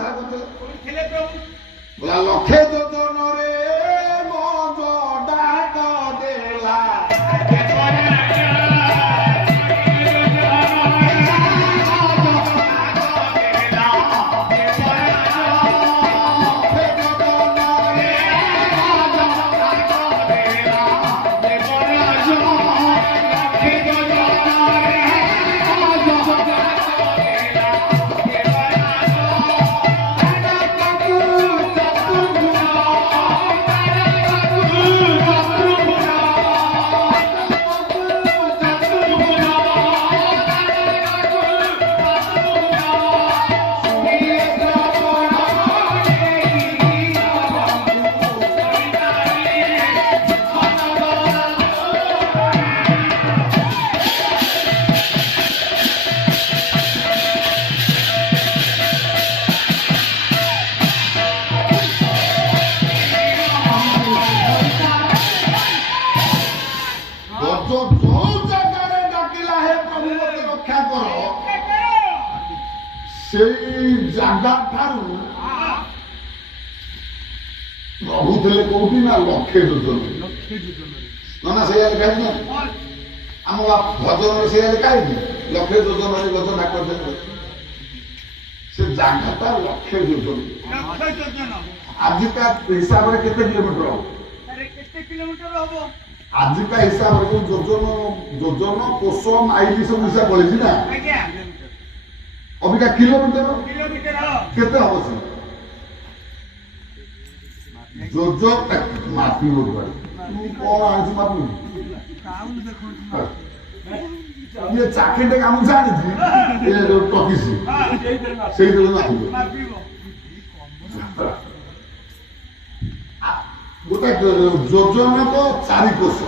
କଥା କହିଥିଲେ बोला लखे जोजन रे मज डाक देला जगह ठारू प्रभु थे कौटी ना लक्षे जोजन ना से आम भजन से कहीं लक्षे जोजन गज डाक से जगह लक्षे जोजन आज का हिसाब से केते किलोमीटर हम आज का हिसाब से जोजन जोजन कोष माइल सब हिसाब पड़े ना अबिका किलोमीटर केते हम से जोजो मापी बोल तू कौन आछि मापी काउन देखो ये चाकेटे काम जानि थी ये टॉकीसी सेही दिल मापी गोटे जोजन को 4 कोष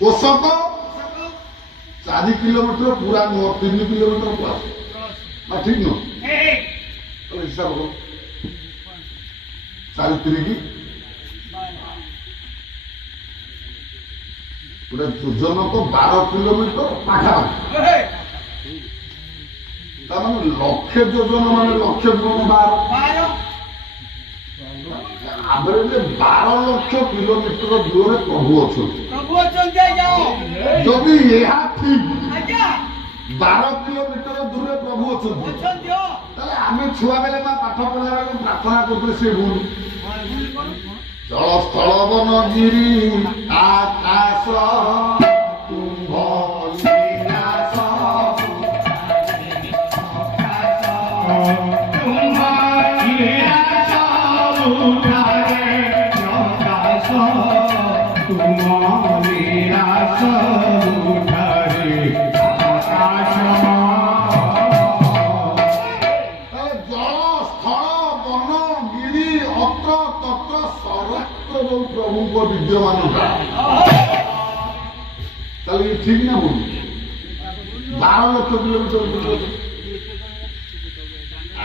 कोष को 4 किलोमीटर पूरा 3 किलोमीटर प्लस ठीक नो हिसाब करो 4 की पूरा जोजन को 12 किलोमीटर पाखापाखि लक्षे जोजन मान लक्षे गुण 12 आबरे 12 लक्ष किलोमीटर दूर प्रभु जदि यह ठीक 12 किलोमीटर दूर प्रभु अच्छा आम छुआ बेले पाठ पढ़ा प्रार्थना करते से भूल जल स्थल वन गिरी आकाश प्रभु को विद्यमान ठीक ना बोल 12 लक्ष किलोमीटर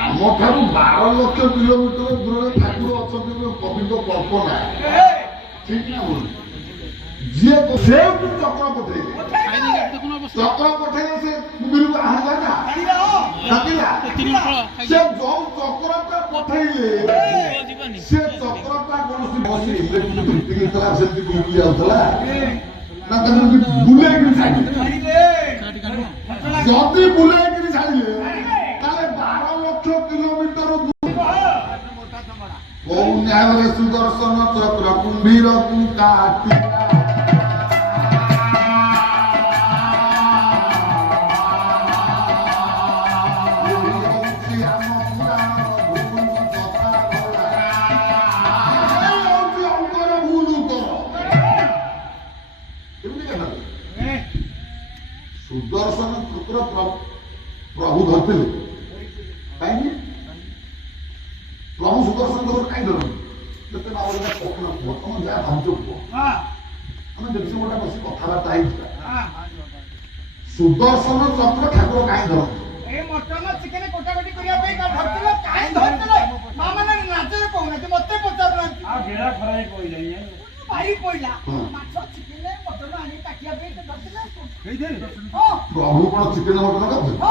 आम ठार 12 लक्ष किलोमीटर दूर ठाकुर अच्छा कवि कल्पना ठीक ना बोल जी से चक्र पठे से कुबीर को आला ना से जो चक्रटा पठेले से चक्रटा कौन सी इलेक्ट्रिक तला से बुली आउतला ना तने बुले के छाड़ी जदी बुले के छाड़िले ताले 12 लाख किलोमीटर कौन न्याय सुदर्शन चक्र कुंभीर को काटी सुदर्शन चक्र प्रभु धरते कहीं प्रभु सुदर्शन चक्र कहीं धर जब तुम जहाँ भाजो आम देश गोटा बस कथबार्ता सुदर्शन चक्र ठाकुर कहीं धर मटन चिकेन कोटाकोटी प्रभु कौन चिकेन मटन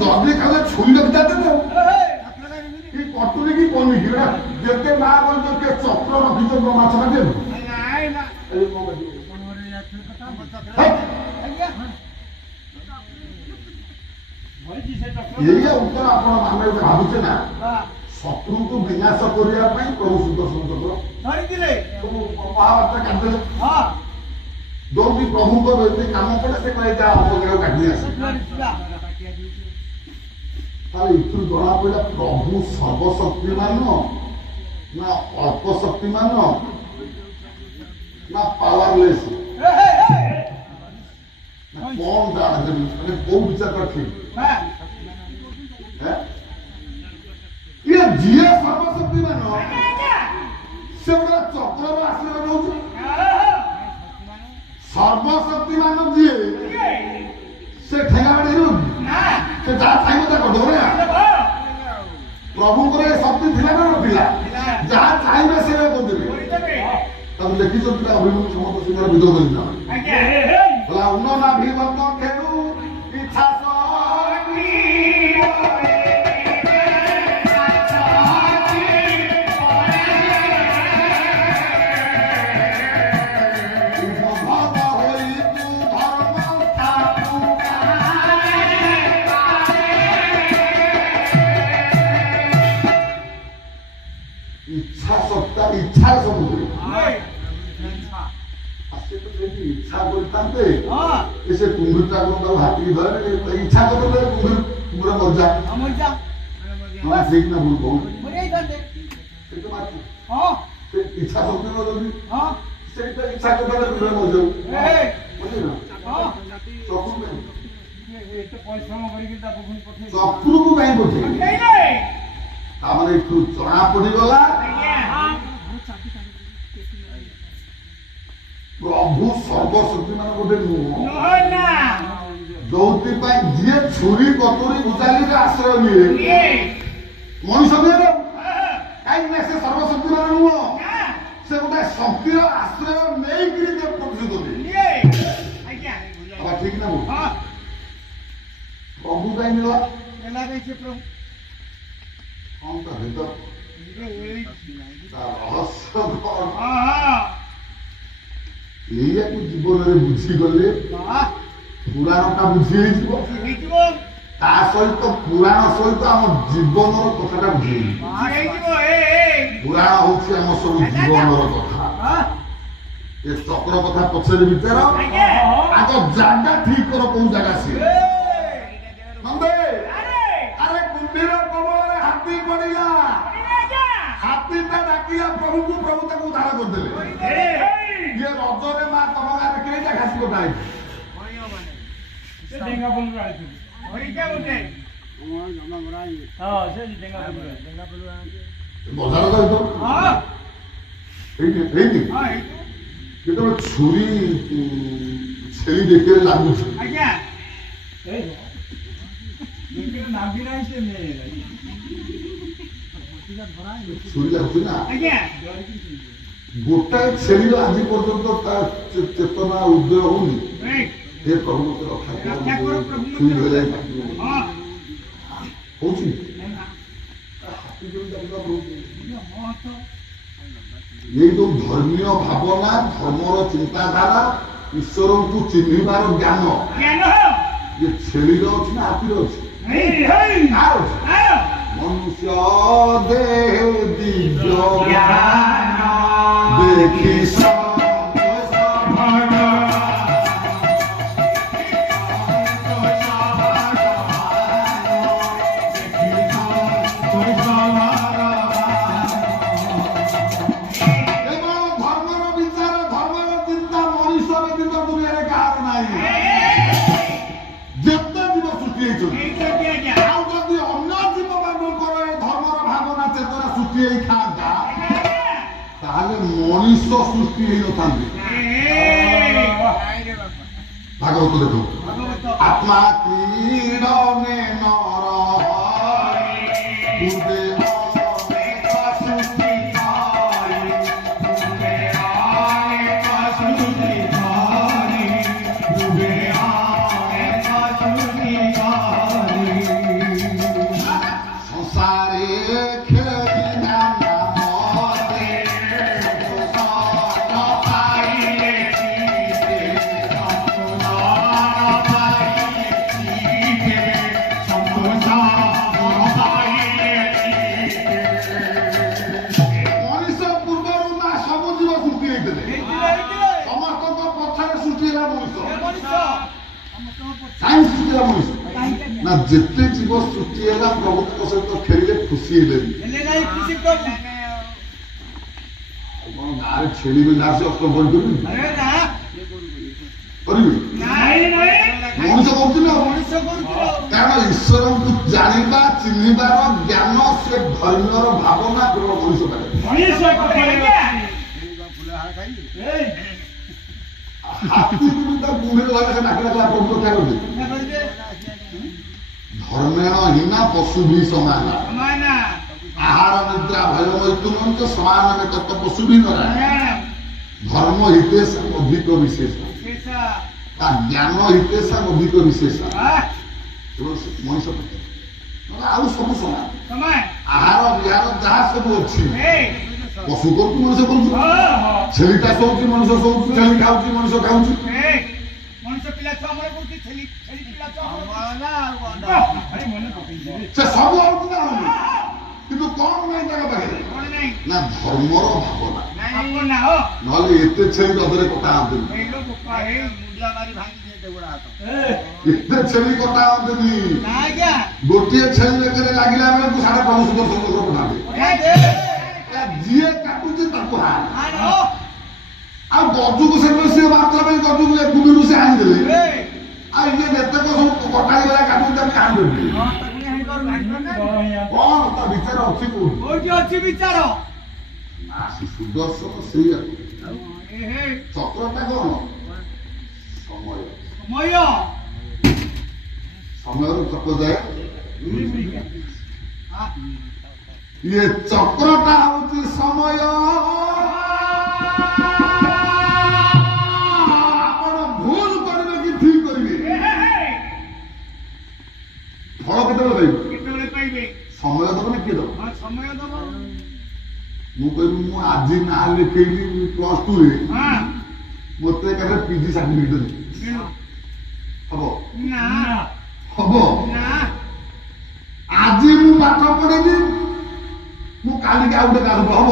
जल्दी खाले छुरी लग जाते ना कि कटुरी की पनी की ना जेते ना बोल जो के चक्र रखी जो माछ काटे नाही ना यही उत्तर आपण माने भाबुचे ना शत्रु को विनाश करिया पई प्रभु सुदर्शन चक्र धरि दिले तो महाभारत काटे हां जो भी प्रभु को व्यक्ति काम पड़े से कहे जा हम लोग काटी आसे ताले इतु जणा पड़ा प्रभु सर्वशक्तिमान ना अल्प शक्तिमान ना पावरलेस कौन जाने मैंने बहुत विचार कर ठीक है ये जिए सर्वशक्तिमान से बड़ा चक्र आश्रय रहउछ सर्वशक्तिमान जिए से ठेगा बाड़ी ना से जा चाहे ता कर दोरे प्रभु को शक्ति थिला ना नथिला जहाँ चाहे से कर देबे तब देखि जो पिता अभिमन्यु समस्त सिंहर विद्रोह करि ना बोला उन्नो ना भीमंत खेलु इच्छा शक्ति इच्छा समुद्र इच्छा बोलते ऐसे कुंभीटा को हाथी की धरे इच्छा कर कुंभीर मर जा ठीक ना भूल बहुत इच्छा शक्ति न जल्दी से इच्छा करता है कुंभीर मर जाऊ चक्र को कहीं पठे तामने तू जना पड़ी गला प्रभु सर्वशक्तिमान गोटे नुह जो जी छुरी कटोरी भुजाली आश्रय निए मनुष्य कहीं से सर्वशक्तिमान नुह से गोटे शक्तिर आश्रय नहीं प्रतिशोध ठीक ना प्रभु कहीं मिला कौन तो भीतर रहस्य यही जीवन में बुझी गले पुराण का बुझी ता सहित पुराण सहित आम जीवन कथा बुझे पुराण हूँ आम सब जीवन कथा ये चक्र कथा पछरे भीतर आग जगह ठीक कर कौन जगह सी नंदे अरे कुंभीर कबल हाथी पड़ा हाथी डाकिया प्रभु को प्रभु तक उद्धार करदे ये रजरे मां तम गारे केटा घास कोटाई से डेंगा बोलु आइथि ओई के उठे ओ जमा बराई हां से डेंगा बोलु बजार का तो हां एई हां एई ये तो छुरी छेली देखे लागु आज्ञा ए ये नाभी नहीं से में छुरी लागु ना आज्ञा गोटाए छेली आज पर्यंत चेतना उदय होनी प्रभु रक्षा ये जो धर्मीय भावना धर्मर चिंताधारा ईश्वर को चिन्हबार ज्ञान ये छेलीर अच्छी ना हाथीर अच्छी मनुष्य देह दिव्य देखी मनुष्य सृष्टि भागवत देखो आत्मा क्रीडने नर ଯେତେ ଜୀବ ସୃଷ୍ଟି ହେଲା ପ୍ରଭୁଙ୍କ ସହିତ ଖେଳିଲେ ଖୁସି ହେଲେନି। କଣ ଗାଁରେ ଛେଳି ମେଣ୍ଢା ଆସି ଅସ୍ତ୍ର କରିପାରିବି କରିବି ମଣିଷ କରୁଛି ନା। କାରଣ ଈଶ୍ୱରଙ୍କୁ ଜାଣିବା ଚିହ୍ନିବାର ଜ୍ଞାନ ସେ ଧର୍ମର ଭାବନା କେବଳ ମଣିଷ ପାଖରେ। ହାତୀକୁ ବି ତା ମୁହଁରେ ଧରେ ସେ ଡାକିଲା କଲା ପ୍ରଭୁ ରକ୍ଷା କରିବେ। ଧର୍ମେଣ ହୀନା ପଶୁ ବି ସମାନ ଆହାର ନିଦ୍ରା ଭୟ ମୈଥୁନ ସମାନ ତତ୍ତ୍ୱ ପଶୁ ବି ନରା ଧର୍ମ ହିତେଶ ଅଧିକ ବିଶେଷ ତା ଜ୍ଞାନ ହିତେଶ ଅଧିକ ବିଶେଷ କେବଳ ମଣିଷ ଆଉ ସବୁ ସମାନ। ଆହାର ବିହାର ଯାହା ସବୁ ଅଛି ପଶୁ କରୁଛୁ ମଣିଷ କରୁଛୁ। ଛେଳିଟା ଶୋଉଛି ମଣିଷ ଶୋଉଛି। ଛେଳି ଖାଉଛି ମଣିଷ ଖାଉଛି। ସେ ସବୁ ହଉଛି ନା କିନ୍ତୁ କଣ ନାହିଁ ତାଙ୍କ ପାଖରେ ନା ଧର୍ମର ଭାବନା। ନହେଲେ ଏତେ ଛେଳି ରଥରେ କଟା ହଅନ୍ତିନି। ଏତେ ଛେଳି କଟା ହଅନ୍ତିନି। ଗୋଟିଏ ଛେଳି ବେକରେ ଲାଗିଲା ବେଳକୁ ସାରା ପ୍ରଭୁ ସୁଦର୍ଶନ ଚକ୍ର ପଠାନ୍ତି। ଯିଏ କାଟୁଛି ତାକୁ ହାଣ। ଆଉ ଗଜୁକୁ ସେ ମାତ୍ର ପାଇଁ ଗଜୁକୁ କୁମିରୁ ସେ ହାଣିଦେଲେ। ଆଉ ଇଏ ଯେତେକ ସବୁ କଟାଳି ବେଳା କାଟୁଛି ତାକୁ ହାଣିଦେବି କଣ ତା ବିଚାର ଅଛି କୋଉଠି ଅଛି ବିଚାର? ସୁଦର୍ଶନ ସେଇଆ ଚକ୍ରଟା କଣ ସମୟ ସମୟରୁ ଚକ୍ର ଯାଏ। ଇଏ ଚକ୍ରଟା ହଉଛି ସମୟ। ଆପଣ ଭୁଲ କରିବେ କି ଠିକ କରିବେ ଫଳ କେତେବେଳେ ପାଇବେ? ସମୟ ଦବ ନା କିଏ ଦବ? ମୁଁ କହିବି ମୁଁ ଆଜି ନାଁ ଲେଖେଇଲି +2ରେ ମତେ ଏକାଥରେ PG ସାର୍ଟିଫିକେଟ ହବ ହବ। ଆଜି ମୁଁ ପାଠ ପଢିଲି ମୁଁ କାଲିକି ଆଉ ଗୋଟେ କାହାକୁ ହବ?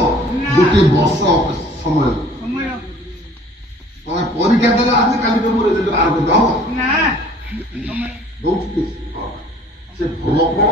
ଗୋଟିଏ ବର୍ଷ ସମୟ। ତମେ ପରୀକ୍ଷା ଦେଲେ ଆଜି କାଲି ମୁଁ ରେଜଲ୍ଟ ବାହାର କରିତେ ହବ? ଦଉଛି ସେ ଭଲ ଫଳ